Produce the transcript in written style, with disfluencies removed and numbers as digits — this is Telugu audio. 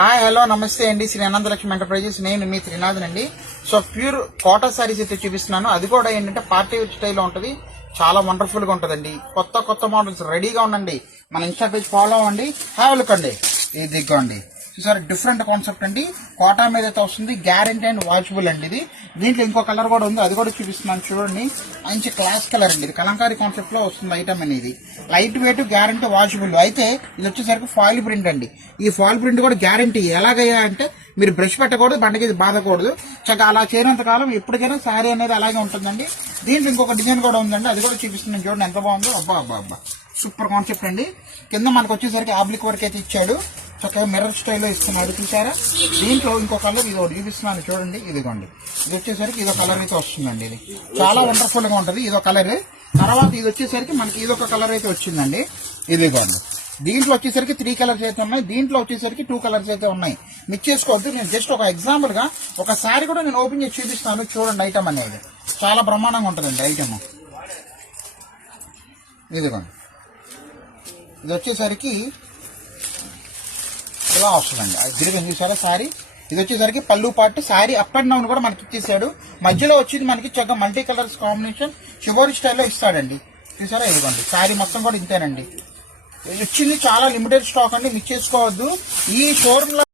హాయ్ హలో నమస్తే అండి. శ్రీ అనంతలక్ష్మి ఎంటర్ప్రైజెస్. నేను మీ త్రినాథన్ అండి. సో ప్యూర్ కోటా సారీస్ అయితే చూపిస్తున్నాను. అది కూడా ఏంటంటే పార్టీ వేర్ స్టైల్లో ఉంటుంది. చాలా వండర్ఫుల్ గా ఉంటుందండి. కొత్త మోడల్స్ రెడీగా ఉండండి. మన ఇన్స్టా పేజ్ ఫాలో అవ్వండి. హ్యావ్ లుక్ అండి. ఇది దిగ్గండి. చూసారు, డిఫరెంట్ కాన్సెప్ట్ అండి. కోటా మీద అయితే వస్తుంది. గ్యారంటీ అండ్ వాచబుల్ అండి. ఇది దీంట్లో ఇంకో కలర్ కూడా ఉంది, అది కూడా చూపిస్తున్నాను చూడండి. మంచి క్లాస్ కలర్ అండి. ఇది కలంకారీ కాన్సెప్ట్ లో వస్తుంది ఐటమ్ అనేది. Light weight, guarantee, watchable. అయితే ఇది వచ్చేసరికి ఫాయిల్ ప్రింట్ అండి. ఈ ఫాయిల్ ప్రింట్ కూడా గ్యారంటీ. ఎలాగయ్యా అంటే మీరు బ్రష్ పెట్టకూడదు, బండకి ఇది బాధకూడదు. చక్కగా అలా చేయనంత కాలం ఎప్పటికైనా శారీ అనేది అలాగే ఉంటుందండి. దీంట్లో ఇంకొక డిజైన్ కూడా ఉందండి, అది కూడా చూపిస్తున్నాను చూడండి ఎంత బాగుందో. అబ్బా అబ్బా అబ్బా, సూపర్ కాన్సెప్ట్ అండి. కింద మనకు వచ్చేసరికి ఆబ్లిక్ వర్క్ అయితే ఇచ్చాడు. చక్కగా మిర్రర్ స్టైల్లో ఇస్తున్నాడు చూసారా. దీంట్లో ఇంకో కలర్ ఇది చూపిస్తున్నాను చూడండి. ఇదిగోండి, ఇది వచ్చేసరికి ఇదో కలర్ అయితే వస్తుందండి. ఇది చాలా వండర్ఫుల్ గా ఉంటది. ఇదో కలర్. తర్వాత ఇది వచ్చేసరికి మనకి ఇదొక కలర్ అయితే వచ్చిందండి. ఇదిగోండి, దీంట్లో వచ్చేసరికి 3 కలర్స్ అయితే ఉన్నాయి. దీంట్లో వచ్చేసరికి 2 కలర్స్ అయితే ఉన్నాయి. మిక్స్ చేసుకోవద్దు. నేను జస్ట్ ఒక ఎగ్జాంపుల్ గా ఒక సారీ కూడా నేను ఓపెన్ చేసి చూపిస్తాను చూడండి. ఐటమ్ అనేది చాలా బ్రహ్మాండంగా ఉంటుందండి. ఐటమ్ ఇదిగోండి, ఇది వచ్చేసరికి ఇలా వస్తుందండి. తిరిగి చూసారా సారీ. ఇది వచ్చేసరికి పళ్ళు పాటు. సారీ అప్ అండ్ డౌన్ కూడా మనకి ఇచ్చేసాడు. మధ్యలో వచ్చింది మనకి చక్కగా మల్టీ కలర్స్ కాంబినేషన్ షిబోరి స్టైల్లో ఇస్తాడండి. చూసారా, ఇదిగోండి సారీ మొత్తం కూడా ఇంతేనండి. ఇది వచ్చింది చాలా లిమిటెడ్ స్టాక్ అండి, మిస్ చేసుకోవద్దు. ఈ షోరూమ్ లో